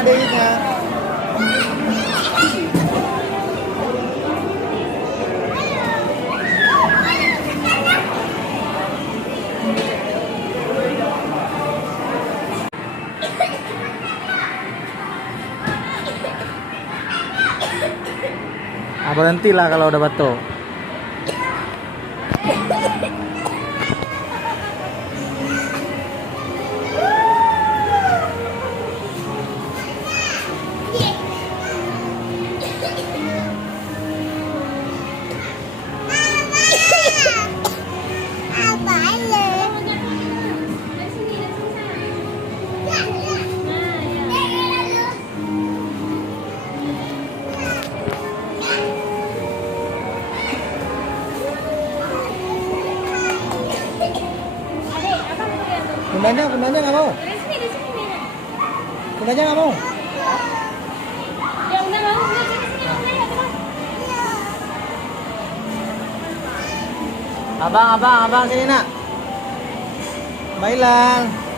adiknya. Ah, berhentilah kalau udah batuk. Bundanya nggak mau. Bundanya nggak mau. Ya udah mau, udah sini sini udah ya. Abang sini nak. Bailang.